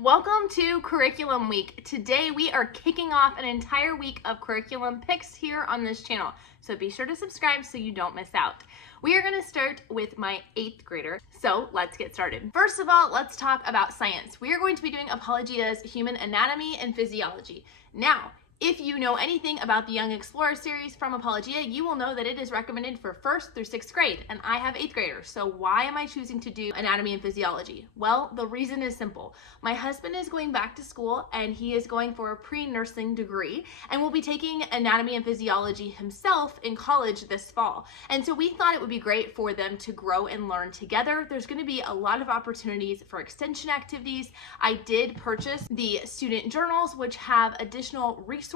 Welcome to Curriculum Week. Today we are kicking off an entire week of curriculum picks here on this channel. So be sure to subscribe so you don't miss out. We are going to start with my 8th grader. So let's get started. First of all, let's talk about science. We are going to be doing Apologia's Human Anatomy and Physiology. Now, if you know anything about the Young Explorer series from Apologia, you will know that it is recommended for 1st through 6th grade, and I have 8th graders. So why am I choosing to do anatomy and physiology? Well, the reason is simple. My husband is going back to school and he is going for a pre-nursing degree and will be taking anatomy and physiology himself in college this fall. And so we thought it would be great for them to grow and learn together. There's going to be a lot of opportunities for extension activities. I did purchase the student journals, which have additional resources,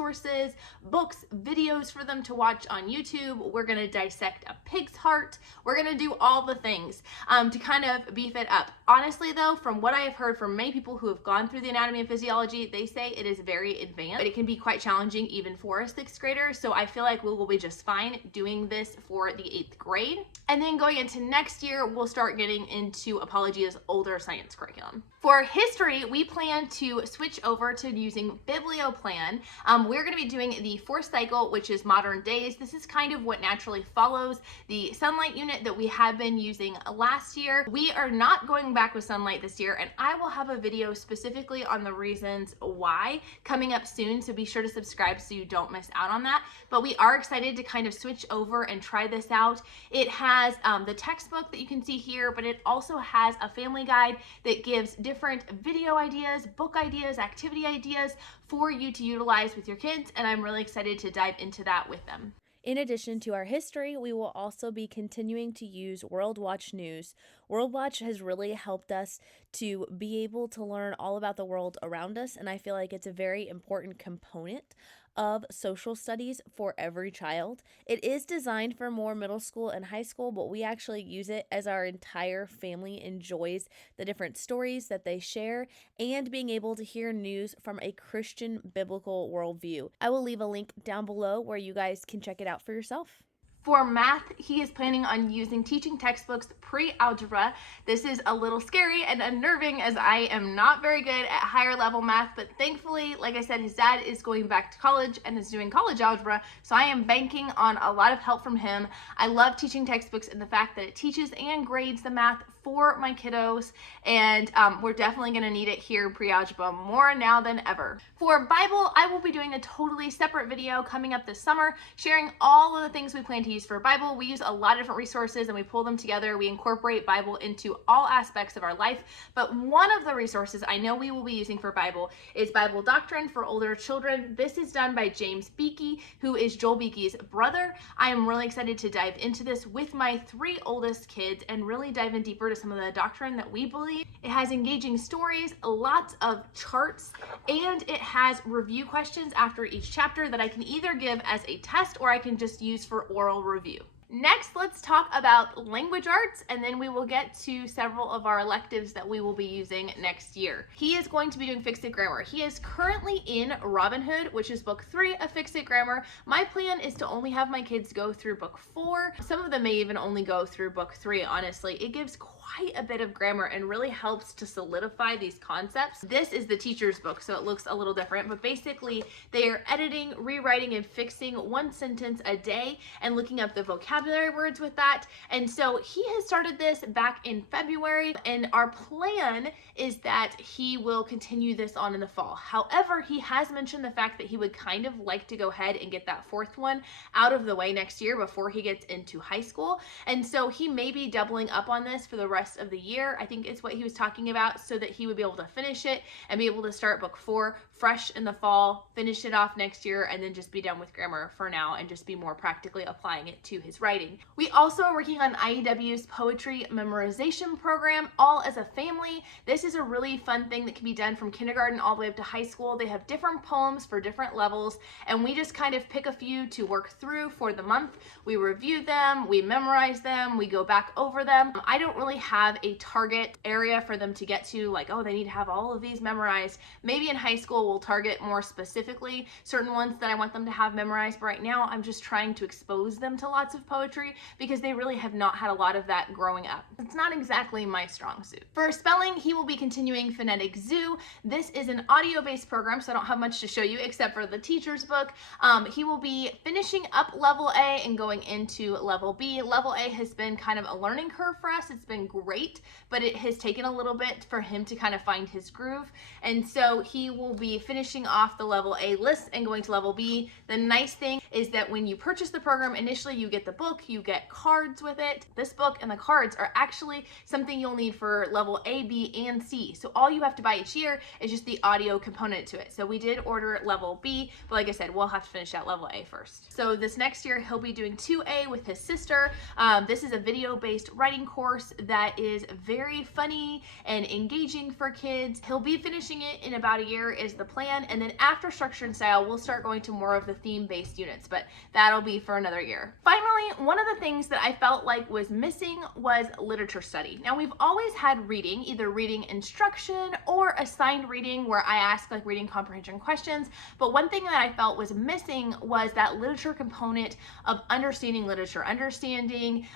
books, videos for them to watch on YouTube. We're going to dissect a pig's heart. We're going to do all the things to kind of beef it up. Honestly though, from what I have heard from many people who have gone through the anatomy and physiology, they say it is very advanced, but it can be quite challenging even for a 6th grader. So I feel like we will be just fine doing this for the 8th grade. And then going into next year, we'll start getting into Apologia's older science curriculum. For history, we plan to switch over to using BiblioPlan. We're going to be doing the 4th cycle, which is modern days. This is kind of what naturally follows the sunlight unit that we have been using last year. We are not going back with sunlight this year, and I will have a video specifically on the reasons why coming up soon, so be sure to subscribe so you don't miss out on that. But we are excited to kind of switch over and try this out. It has the textbook that you can see here, but it also has a family guide that gives different video ideas, book ideas, activity ideas for you to utilize with your kids, and I'm really excited to dive into that with them. In addition to our history, we will also be continuing to use WorldWatch.News. WorldWatch has really helped us to be able to learn all about the world around us, and I feel like it's a very important component of social studies for every child. It is designed for more middle school and high school, but we actually use it as our entire family enjoys the different stories that they share and being able to hear news from a Christian biblical worldview. I will leave a link down below where you guys can check it out for yourself. For math, he is planning on using teaching textbooks pre-algebra. This is a little scary and unnerving as I am not very good at higher level math, but thankfully, like I said, his dad is going back to college and is doing college algebra, so I am banking on a lot of help from him. I love teaching textbooks and the fact that it teaches and grades the math for my kiddos, and we're definitely going to need it here in pre-algebra more now than ever. For Bible, I will be doing a totally separate video coming up this summer, sharing all of the things we plan to use for Bible. We use a lot of different resources and we pull them together. We incorporate Bible into all aspects of our life, but one of the resources I know we will be using for Bible is Bible Doctrine for Older Children. This is done by James Beakey, who is Joel Beakey's brother. I am really excited to dive into this with my 3 oldest kids and really dive in deeper to some of the doctrine that we believe. It has engaging stories, lots of charts, and it has review questions after each chapter that I can either give as a test or I can just use for oral review. Next, let's talk about language arts, and then we will get to several of our electives that we will be using next year. He is going to be doing Fix It Grammar. He is currently in Robin Hood, which is book 3 of Fix It Grammar. My plan is to only have my kids go through book 4. Some of them may even only go through book 3, honestly. It gives quite a bit of grammar and really helps to solidify these concepts. This is the teacher's book, so it looks a little different, but basically they are editing, rewriting, and fixing 1 sentence a day and looking up the vocabulary words with that. And so he has started this back in February, and our plan is that he will continue this on in the fall. However, he has mentioned the fact that he would kind of like to go ahead and get that 4th one out of the way next year before he gets into high school. And so he may be doubling up on this for the rest of the year, I think is what he was talking about, so that he would be able to finish it and be able to start book 4 fresh in the fall, finish it off next year, and then just be done with grammar for now and just be more practically applying it to his writing. We also are working on IEW's poetry memorization program, all as a family. This is a really fun thing that can be done from kindergarten all the way up to high school. They have different poems for different levels, and we just kind of pick a few to work through for the month. We review them, we memorize them, we go back over them. I don't really have a target area for them to get to, like, oh, they need to have all of these memorized. Maybe in high school we'll target more specifically certain ones that I want them to have memorized, but right now I'm just trying to expose them to lots of poetry because they really have not had a lot of that growing up. It's not exactly my strong suit. For spelling, he will be continuing Phonetic Zoo. This is an audio-based program, so I don't have much to show you except for the teacher's book. He will be finishing up level A and going into level B. Level A has been kind of a learning curve for us. It's been great, but it has taken a little bit for him to kind of find his groove. And so he will be finishing off the level A list and going to level B. The nice thing is that when you purchase the program, initially you get the book, you get cards with it. This book and the cards are actually something you'll need for level A, B, and C. So all you have to buy each year is just the audio component to it. So we did order level B, but like I said, we'll have to finish out level A first. So this next year, he'll be doing 2A with his sister. This is a video-based writing course that is very funny and engaging for kids. He'll be finishing it in about a year is the plan. And then after structure and style, we'll start going to more of the theme-based units, but that'll be for another year. Finally, one of the things that I felt like was missing was literature study. Now, we've always had reading, either reading instruction or assigned reading where I ask like reading comprehension questions. But one thing that I felt was missing was that literature component of understanding literature, understanding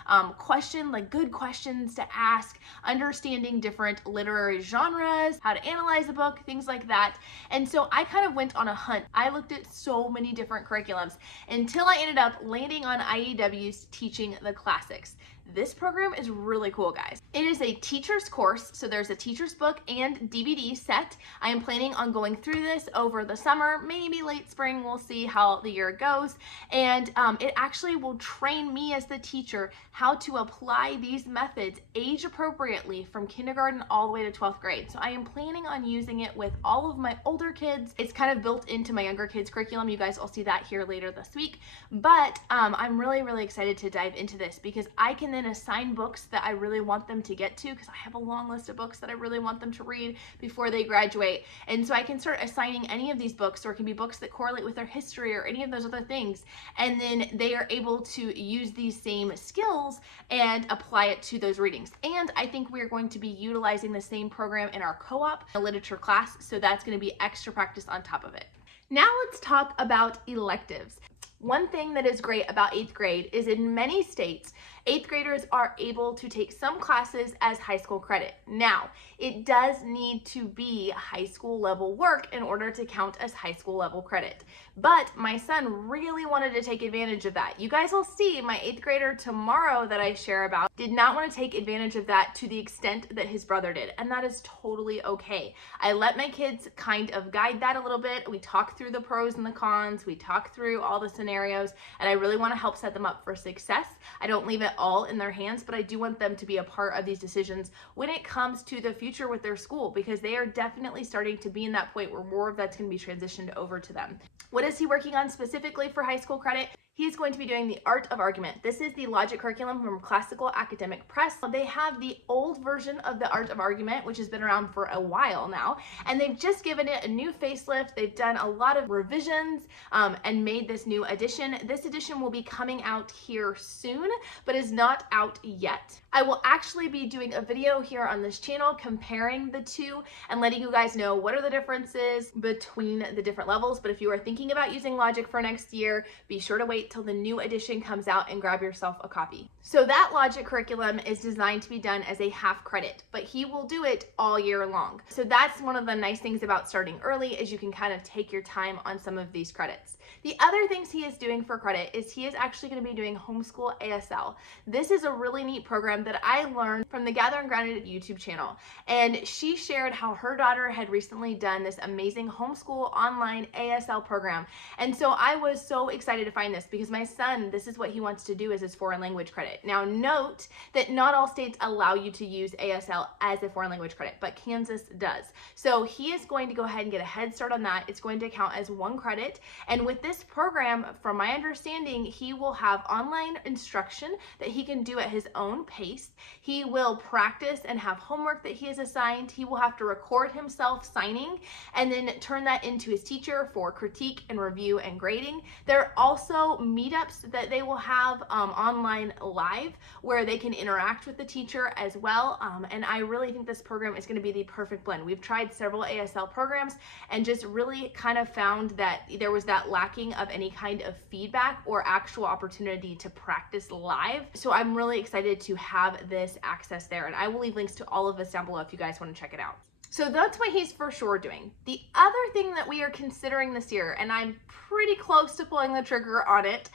like good questions to ask, understanding different literary genres, how to analyze a book, things like that. And so I kind of went on a hunt. I looked at so many different curriculums until I ended up landing on IEW's Teaching the Classics. This program is really cool, guys. It is a teacher's course, so there's a teacher's book and DVD set. I am planning on going through this over the summer, maybe late spring. We'll see how the year goes. And it actually will train me as the teacher how to apply these methods age appropriately from kindergarten all the way to 12th grade. So I am planning on using it with all of my older kids. It's kind of built into my younger kids curriculum. You guys will see that here later this week. But I'm really excited to dive into this because I can then assign books that I really want them to get to, because I have a long list of books that I really want them to read before they graduate. And so I can start assigning any of these books, or it can be books that correlate with their history or any of those other things. And then they are able to use these same skills and apply it to those readings. And I think we are going to be utilizing the same program in our co-op, a literature class. So that's going to be extra practice on top of it. Now let's talk about electives. One thing that is great about 8th grade is in many states, 8th graders are able to take some classes as high school credit. Now, it does need to be high school level work in order to count as high school level credit. But my son really wanted to take advantage of that. You guys will see my 8th grader tomorrow that I share about did not want to take advantage of that to the extent that his brother did. And that is totally okay. I let my kids kind of guide that a little bit. We talk through the pros and the cons. We talk through all the scenarios, and I really want to help set them up for success. I don't leave it all in their hands, but I do want them to be a part of these decisions when it comes to the future with their school, because they are definitely starting to be in that point where more of that's going to be transitioned over to them. What is he working on specifically for high school credit? He's going to be doing the Art of Argument. This is the logic curriculum from Classical Academic Press. They have the old version of the Art of Argument, which has been around for a while now, and they've just given it a new facelift. They've done a lot of revisions and made this new edition. This edition will be coming out here soon, but is not out yet. I will actually be doing a video here on this channel comparing the two and letting you guys know what are the differences between the different levels. But if you are thinking about using logic for next year, be sure to wait till the new edition comes out and grab yourself a copy. So that logic curriculum is designed to be done as a half credit, but he will do it all year long. So that's one of the nice things about starting early, is you can kind of take your time on some of these credits. The other things he is doing for credit is he is actually going to be doing Homeschool ASL. This is a really neat program that I learned from the Gather and Grounded YouTube channel. And she shared how her daughter had recently done this amazing homeschool online ASL program. And so I was so excited to find this because my son, this is what he wants to do as his foreign language credit. Now note that not all states allow you to use ASL as a foreign language credit, but Kansas does. So he is going to go ahead and get a head start on that. It's going to count as 1 credit. And with this program, from my understanding, he will have online instruction that he can do at his own pace. He will practice and have homework that he is assigned. He will have to record himself signing and then turn that into his teacher for critique and review and grading. There also meetups that they will have online live where they can interact with the teacher as well. And I really think this program is going to be the perfect blend. We've tried several ASL programs and just really kind of found that there was that lacking of any kind of feedback or actual opportunity to practice live. So I'm really excited to have this access there, and I will leave links to all of this down below if you guys want to check it out. So that's what he's for sure doing. The other thing that we are considering this year, and I'm pretty close to pulling the trigger on it,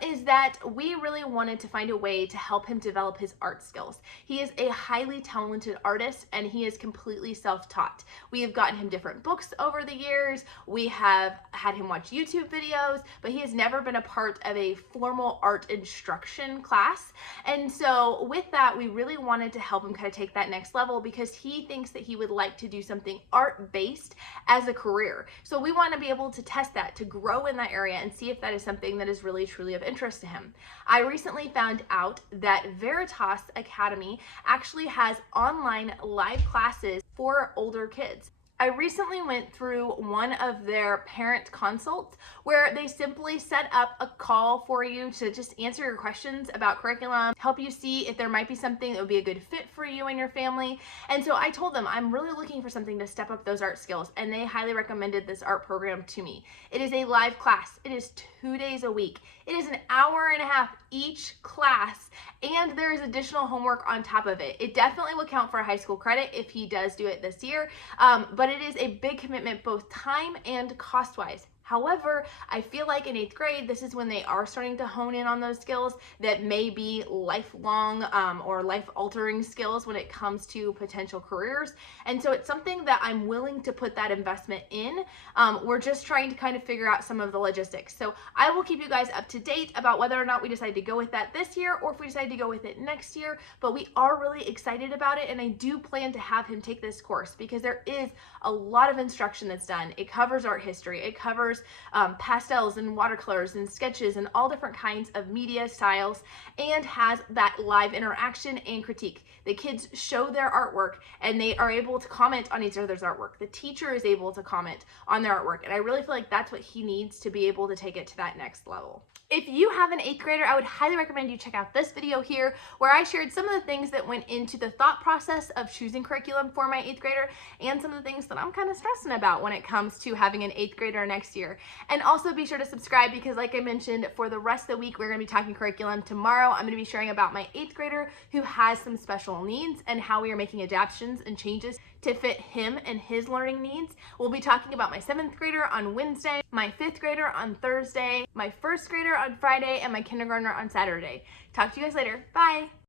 is that we really wanted to find a way to help him develop his art skills. He is a highly talented artist, and he is completely self-taught. We have gotten him different books over the years. We have had him watch YouTube videos, but he has never been a part of a formal art instruction class. And so with that, we really wanted to help him kind of take that next level, because he thinks that he would like to do something art-based as a career. So we want to be able to test that, to grow in that area and see if that is something that is really truly of interest to him. I recently found out that Veritas Academy actually has online live classes for older kids. I recently went through one of their parent consults where they simply set up a call for you to just answer your questions about curriculum, help you see if there might be something that would be a good fit for you and your family. And so I told them I'm really looking for something to step up those art skills, and they highly recommended this art program to me. It is a live class. It is 2 days a week. It is an hour and a half each class, and there is additional homework on top of it. It definitely will count for a high school credit if he does do it this year, but it is a big commitment both time and cost-wise. However, I feel like in 8th grade, this is when they are starting to hone in on those skills that may be lifelong or life-altering skills when it comes to potential careers. And so it's something that I'm willing to put that investment in. We're just trying to kind of figure out some of the logistics. So I will keep you guys up to date about whether or not we decide to go with that this year or if we decide to go with it next year. But we are really excited about it, and I do plan to have him take this course because there is a lot of instruction that's done. It covers art history. It covers pastels and watercolors and sketches and all different kinds of media styles, and has that live interaction and critique. The kids show their artwork and they are able to comment on each other's artwork. The teacher is able to comment on their artwork, and I really feel like that's what he needs to be able to take it to that next level. If you have an 8th grader, I would highly recommend you check out this video here where I shared some of the things that went into the thought process of choosing curriculum for my 8th grader and some of the things that I'm kind of stressing about when it comes to having an 8th grader next year. And also be sure to subscribe because, like I mentioned, for the rest of the week, we're going to be talking curriculum. Tomorrow, I'm going to be sharing about my 8th grader who has some special needs and how we are making adaptations and changes to fit him and his learning needs. We'll be talking about my 7th grader on Wednesday, my 5th grader on Thursday, my 1st grader on Friday, and my kindergartner on Saturday. Talk to you guys later. Bye.